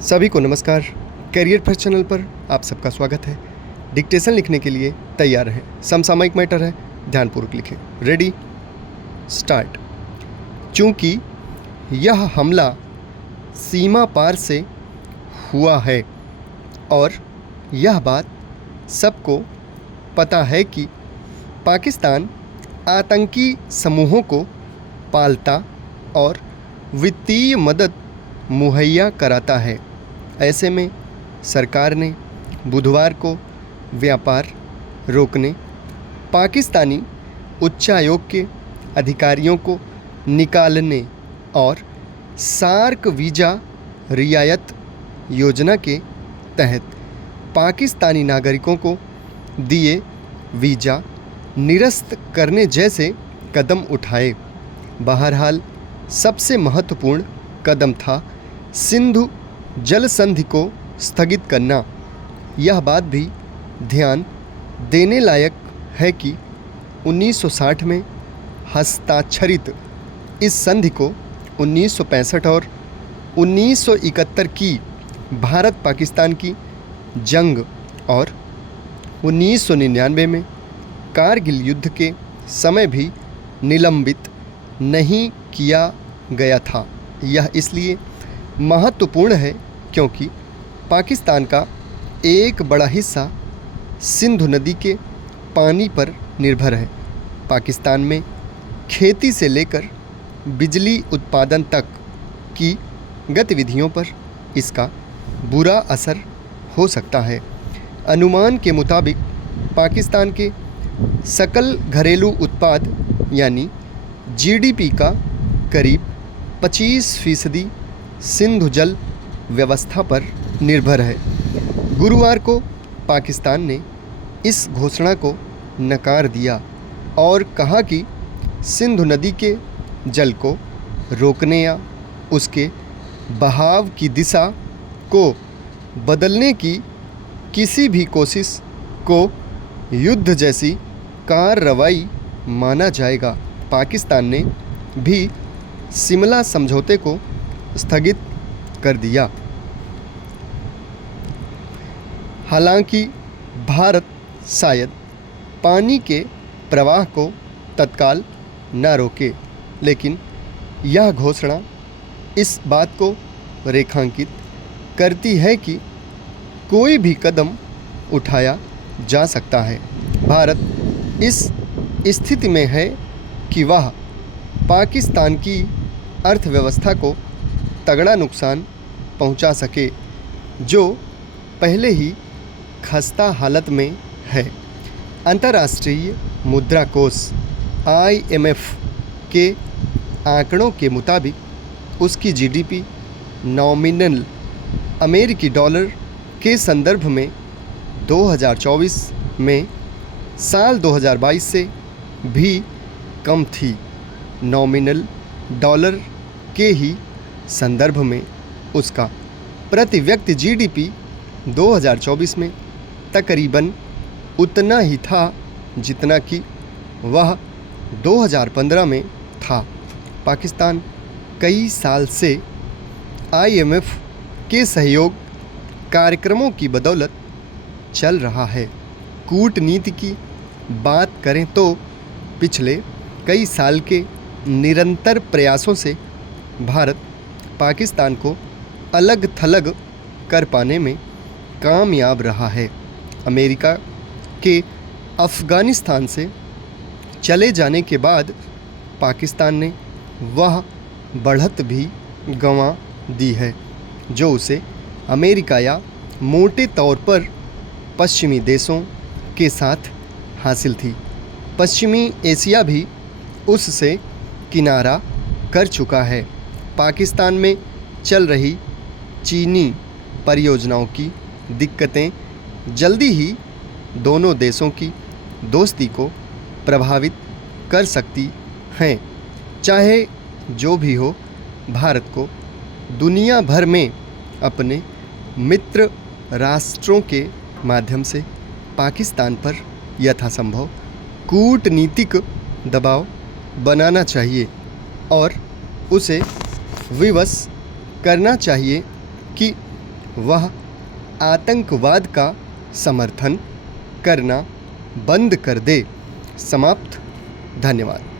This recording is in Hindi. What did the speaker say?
सभी को नमस्कार। करियर फर्स्ट चैनल पर आप सबका स्वागत है। डिक्टेशन लिखने के लिए तैयार रहें। समसामयिक मैटर है, ध्यानपूर्वक लिखें। Ready, start. चूँकि यह हमला सीमा पार से हुआ है और यह बात सबको पता है कि पाकिस्तान आतंकी समूहों को पालता और वित्तीय मदद मुहैया कराता है। ऐसे में सरकार ने बुधवार को व्यापार रोकने, पाकिस्तानी उच्चायोग के अधिकारियों को निकालने और सार्क वीज़ा रियायत योजना के तहत पाकिस्तानी नागरिकों को दिए वीज़ा निरस्त करने जैसे कदम उठाए। बहरहाल सबसे महत्वपूर्ण कदम था सिंधु जल संधि को स्थगित करना। यह बात भी ध्यान देने लायक है कि 1960 में हस्ताक्षरित इस संधि को 1965 और 1971 की भारत पाकिस्तान की जंग और 1999 में कारगिल युद्ध के समय भी निलंबित नहीं किया गया था। यह इसलिए महत्वपूर्ण है क्योंकि पाकिस्तान का एक बड़ा हिस्सा सिंधु नदी के पानी पर निर्भर है। पाकिस्तान में खेती से लेकर बिजली उत्पादन तक की गतिविधियों पर इसका बुरा असर हो सकता है। अनुमान के मुताबिक पाकिस्तान के सकल घरेलू उत्पाद यानी जीडीपी का करीब 25% सिंधु जल व्यवस्था पर निर्भर है। गुरुवार को पाकिस्तान ने इस घोषणा को नकार दिया और कहा कि सिंधु नदी के जल को रोकने या उसके बहाव की दिशा को बदलने की किसी भी कोशिश को युद्ध जैसी कार्रवाई माना जाएगा। पाकिस्तान ने भी शिमला समझौते को स्थगित कर दिया। हालांकि भारत शायद पानी के प्रवाह को तत्काल न रोके, लेकिन यह घोषणा इस बात को रेखांकित करती है कि कोई भी कदम उठाया जा सकता है। भारत इस स्थिति में है कि वह पाकिस्तान की अर्थव्यवस्था को तगड़ा नुकसान पहुंचा सके, जो पहले ही खस्ता हालत में है। अंतर्राष्ट्रीय मुद्रा कोष IMF के आंकड़ों के मुताबिक उसकी जीडीपी नॉमिनल अमेरिकी डॉलर के संदर्भ में 2024 में साल 2022 से भी कम थी। नॉमिनल डॉलर के ही संदर्भ में उसका प्रति व्यक्ति जीडीपी 2024 में तकरीबन उतना ही था जितना कि वह 2015 में था। पाकिस्तान कई साल से IMF के सहयोग कार्यक्रमों की बदौलत चल रहा है। कूटनीति की बात करें तो पिछले कई साल के निरंतर प्रयासों से भारत पाकिस्तान को अलग थलग कर पाने में कामयाब रहा है। अमेरिका के अफ़गानिस्तान से चले जाने के बाद पाकिस्तान ने वह बढ़त भी गंवा दी है जो उसे अमेरिका या मोटे तौर पर पश्चिमी देशों के साथ हासिल थी। पश्चिमी एशिया भी उससे किनारा कर चुका है। पाकिस्तान में चल रही चीनी परियोजनाओं की दिक्कतें जल्दी ही दोनों देशों की दोस्ती को प्रभावित कर सकती हैं। चाहे जो भी हो, भारत को दुनिया भर में अपने मित्र राष्ट्रों के माध्यम से पाकिस्तान पर यथासंभव कूटनीतिक दबाव बनाना चाहिए और उसे विवश करना चाहिए कि वह आतंकवाद का समर्थन करना बंद कर दे। समाप्त। धन्यवाद।